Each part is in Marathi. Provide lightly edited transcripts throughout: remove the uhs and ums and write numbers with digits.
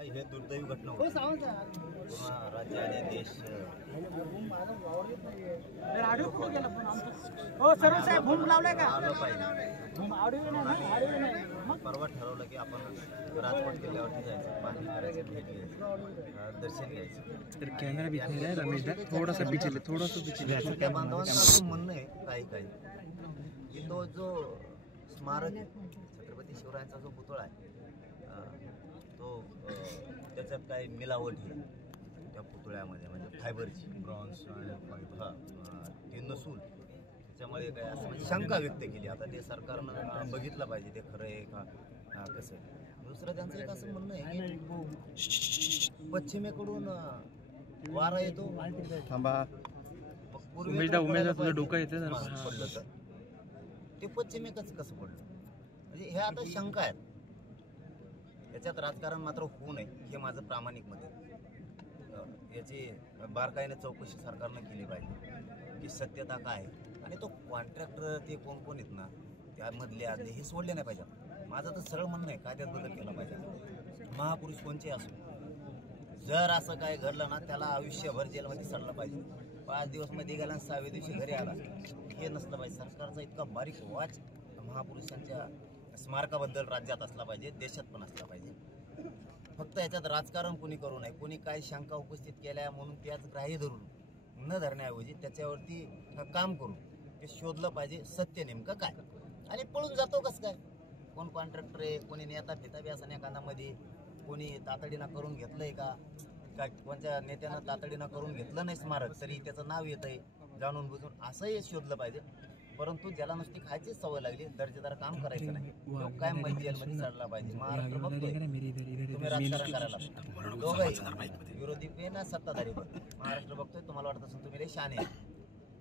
हे दुर्दैवी घटना होती. पूर्ण राज्य आणि देश परवा ठरवलं की आपण राजकोट किल्ल्यावरती जायचं, पाहणी करायचं, भेट घ्यायचं, दर्शन घ्यायचं. तर कॅमेरा भी नाही आहे रमेश दा, थोडासा पिछले त्या बांधवांचं असं म्हणणं आहे काही की तो जो स्मारक आहे छत्रपती शिवरायांचा जो पुतळा आहे तो त्याच्यात काही मिलावट आहे त्या पुतळ्यामध्ये, म्हणजे फायबरची ब्रॉन्झ ते नसून त्याच्यामुळे काय असं म्हणजे शंका व्यक्त केली. आता ते सरकारनं बघितलं पाहिजे ते खरं आहे का कसं आहे. दुसरं त्यांचं एक असं म्हणणं आहे की पश्चिमेकडून वारा येतो, थांबा तुझं डोकं येतं पडलं तर ते पश्चिमेकच कसं पडलं, म्हणजे ह्या आता शंका आहेत. याच्यात राजकारण मात्र होऊ नये हे माझं प्रामाणिक मत आहे. याची बारकाईने चौकशी सरकारनं केली पाहिजे की सत्यता काय आहे, आणि तो कॉन्ट्रॅक्टर ते कोण आहेत ना त्यामधले आदले हे सोडले नाही पाहिजे. माझं तर सरळ म्हणणं आहे कायद्यात बदल केला पाहिजे. महापुरुष कोणचे असो, जर असं काय घडलं ना त्याला आयुष्यभर जेलमध्ये सडलं पाहिजे. 5 दिवस मध्ये गेला आणि 6व्या दिवशी घरी आला हे नसलं पाहिजे. सरकारचा इतका बारीक वाच महापुरुषांच्या स्मारकाबद्दल राज्यात असला पाहिजे, देशात पण असला पाहिजे. फक्त याच्यात राजकारण कोणी करू नये. कोणी काही शंका उपस्थित केल्या म्हणून त्याच ग्राह्य धरून न धरण्याऐवजी त्याच्यावरती काम करून ते शोधलं पाहिजे सत्य नेमकं काय. आणि पळून जातो कसं काय, कोण कॉन्ट्रॅक्टर आहे, कोणी नेता फिता बी असं एखाद्यामध्ये, कोणी तातडीनं करून घेतलंय का, काय कोणत्या नेत्यानं तातडीनं करून घेतलं नाही स्मारक तरी त्याचं नाव येतंय जाणून बुजून, असंही शोधलं पाहिजे. परंतु ज्याला नुसती खायचीच सवय लागली, दर्जेदार काम करायचं नाही, तो काय जेलमध्ये चढला पाहिजे. महाराष्ट्र बघतोय तुम्ही राजकारण करायला दोघंही विरोधी पण ना सत्ताधारी पण. महाराष्ट्र बघतोय, तुम्हाला वाटत असेल तुम्ही रे शाने आहे,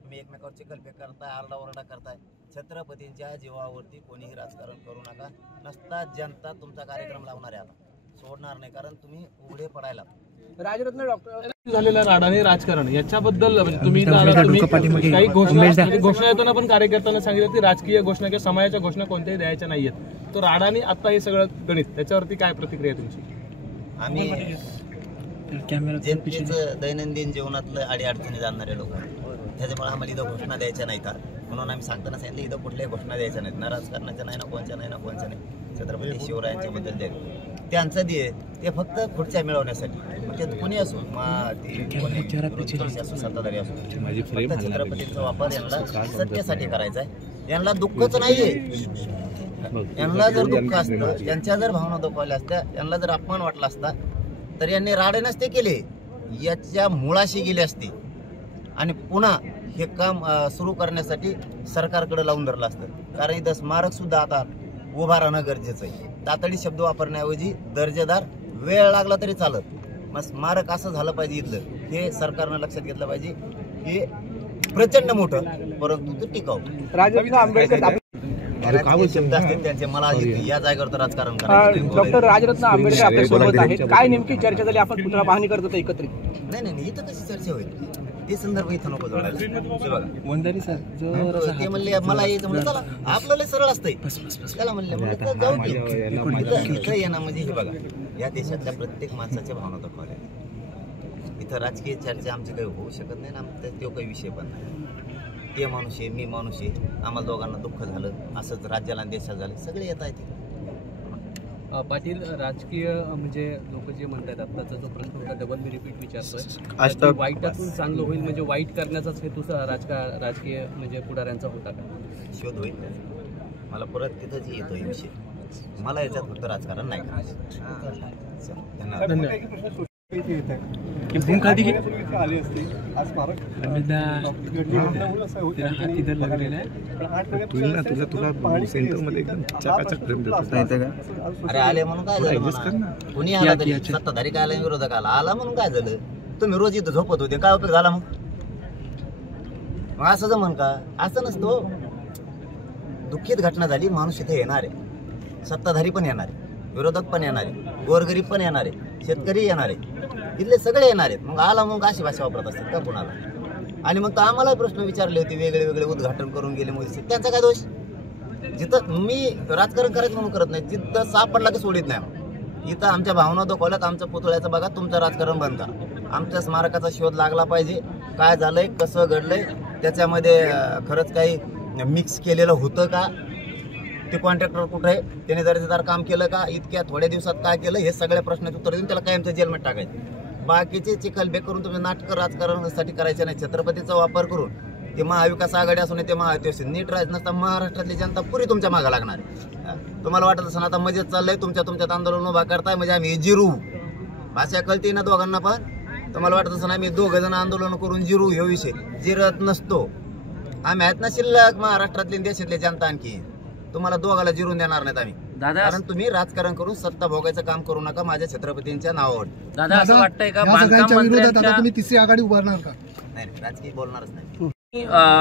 तुम्ही एकमेकावर चिखलफेक करताय, आरडाओरडा करताय. छत्रपतींच्या जीवावरती कोणीही राजकारण करू नका. नसता जनता तुमचा कार्यक्रम लावणार आहे, आता सोडणार नाही, कारण तुम्ही उघडे पडायला. राजरत्न डॉक्टर झालेला राडाने राजकारण याच्याबद्दल तुम्ही काही घोषणा देताना पण कार्यकर्त्यांना सांगितलं की राजकीय घोषणा किंवा समाजाच्या घोषणा कोणत्याही द्यायच्या नाहीयेत. तो राडाने आता हे सगळं गणित, त्याच्यावरती काय प्रतिक्रिया तुमची? आम्ही जनतेचं दैनंदिन जीवनातलं अडीअडचणी जाणणारे लोक, त्याच्यामुळे आम्हाला इथं घोषणा द्यायच्या नाही का, म्हणून आम्ही सांगताना सांगितलं इथं कुठल्याही घोषणा द्यायच्या नाहीत. ना राजकारणाच्या नाही, ना कोणच्या नाही, ना कोणच्या नाही. छत्रपती शिवरायांच्या बद्दल त्यांचं दे ते फक्त खुर्च्या मिळवण्यासाठी, ते कोणी असो, असो सत्ताधारी असो, छत्रपतींचा वापर यांना सत्तेसाठी करायचा आहे. यांना दुःखच नाहीये. यांना जर दुःख असतं, यांच्या जर भावना दुखावल्या असत्या, यांना जर अपमान वाटला असता तर यांनी राडे नसते केले, याच्या मुळाशी गेले असते आणि पुन्हा हे काम सुरू करण्यासाठी सरकारकडे लावून धरलं असतं. कारण इथं स्मारक सुद्धा आता उभा राहणं गरजेचं आहे. तातडी शब्द वापरण्याऐवजी दर्जेदार, वेळ लागला तरी चालत, मग स्मारक असं झालं पाहिजे इथलं, हे सरकारनं लक्षात घेतलं पाहिजे. हे प्रचंड मोठं परंतु ते टिकाऊ. राजरत्न आंबेडकर शब्द असतील त्यांचे, मला या जागेवर तर राजकारण करायचं. डॉक्टर राजरत्न आंबेडकर आपल्या सोबत आहेत. काय नेमकी चर्चा झाली? आपण पुतळा पाहणी करत होतो एकत्रित. नाही, इथं कशी चर्चा होईल, ते संदर्भ इथं नको जोडायला. ते म्हणले मला यायचं म्हणलं, चला आपल्याला सरळ असतंय, त्याला म्हणले जाऊ की इथं येणं म्हणजे हे बघा, या देशातल्या प्रत्येक माणसाच्या भावना दाखवल्या. इथं राजकीय चर्चा आमची काही होऊ शकत नाही ना, तो काही विषय पण नाही. ते माणूस आहे, मी माणूस आहे, आम्हाला दोघांना दुःख झालं, असंच राज्याला आणि देशाला झालं, सगळे येत आहेत. पाटील, राजकीय म्हणजे लोक जे म्हणतात आत्ताचा जो प्रश्न होता डबल मी रिपीट विचारतोय, वाईटातून चांगलं होईल म्हणजे वाईट करण्याचाच हेतू राजकीय म्हणजे पुढाऱ्यांचा होता का? शोध होईल. मला परत तिथंच येतो हे विषय. मला याच्यात फक्त राजकारण नाही करायचं. अरे आले म्हणून काय झालं, कुणी आला तरी सत्ताधारी काय आला, विरोधक आला म्हणून काय झालं? तुम्ही रोज इथं झोपत होते, काय उपयोग झाला? मग असं जमन का? असं नसतो. दुःखित घटना झाली, माणूस इथे येणार आहे, सत्ताधारी पण येणार आहे, विरोधक पण येणार आहे, गोरगरीब पण येणार आहे, शेतकरी येणार आहे, इथले सगळे येणार आहेत. मग आला मग अशी भाषा वापरत असतात का कुणाला? आणि मग तर आम्हाला प्रश्न विचारले होते, वेगळे वेगळे उद्घाटन करून गेले मोदी, त्यांचा काय दोष? जिथं मी राजकारण करायचं म्हणून करत नाही, जिथं सापडला की सोडित नाही. इथं आमच्या भावना दुखवल्यात, आमच्या पुतळ्याचं बघा, तुमचं राजकारण बंद करा. आमच्या स्मारकाचा शोध लागला पाहिजे, काय झालंय, कसं घडलंय, त्याच्यामध्ये खरंच काही मिक्स केलेलं होतं का, ते कॉन्ट्रॅक्टर कुठं आहे, त्याने दर्जेदार काम केलं का, इतक्या थोड्या दिवसात काय केलं, हे सगळ्या प्रश्नाचे उत्तर देऊन त्याला कायमचं जेलमध्ये टाकायचं. बाकीचे चिखलबेक करून तुम्ही नाटकं राजकारणासाठी करायचे नाही. छत्रपतीचा वापर करून ते महाविकास आघाडी असून ते महायुती नीट राज नसता महाराष्ट्रातली जनता पुरी तुमच्या मागे लागणार आहे. तुम्हाला वाटत असं आता मजेत चाललंय, तुमच्यात आंदोलन उभा करताय म्हणजे आम्ही जिरू भाषा कळती ना दोघांना, पण तुम्हाला वाटत असं आम्ही 2 जण आंदोलन करून जिरू हे विषय जिरत नसतो. आम्ही आहेत ना शिल्लक महाराष्ट्रातली देशातली जनता, आणखी तुम्हाला दोघाला जिरून देणार नाहीत आम्ही. कारण तुम्ही राजकारण करून सत्ता भोगायचं काम करू नका माझ्या छत्रपतींच्या नावावर. दादा असं वाटतंय का बांधकाम मंत्र्यांच्या तुम्ही तिसरी आघाडी उभारणार का? नाही, राजकीय बोलणारच नाही.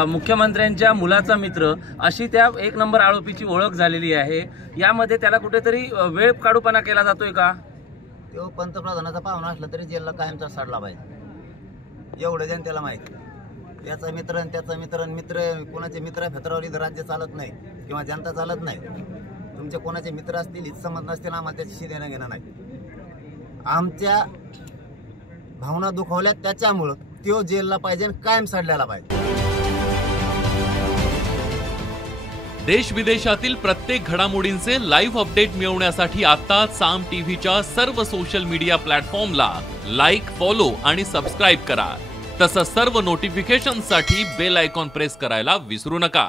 मुख्यमंत्र्यांच्या मुलाचा मित्र अशी त्या 1 नंबर आरोपीची ओळख झालेली आहे. यामध्ये त्याला कुठेतरी वेळ काढूपणा केला जातोय का? तो पंतप्रधानाचा पाहुणा असला तरी जेलला कायमचा साडला पाहिजे, एवढं जनतेला माहिती. त्याचा मित्र आणि त्याचा मित्र कोणाचे मित्र फेतरावर इथं राज्य चालत नाही किंवा जनता चालत नाही. तुमचे कोणाचे मित्र असतील, हितसंबंध नसतील, आम्हाला त्याच्याशी देणं घेणं नाही. आमच्या भावना दुखावल्या त्याच्यामुळं तो जेलला पाहिजे आणि कायम साडल्याला पाहिजे. देश विदेशातील प्रत्येक घडामोडींचे लाईव्ह अपडेट मिळवण्यासाठी आता साम टीव्हीच्या सर्व सोशल मीडिया प्लॅटफॉर्मला लाईक, फॉलो आणि सबस्क्राईब करा. तसंच सर्व नोटिफिकेशनसाठी बेल आयकॉन प्रेस करायला विसरू नका.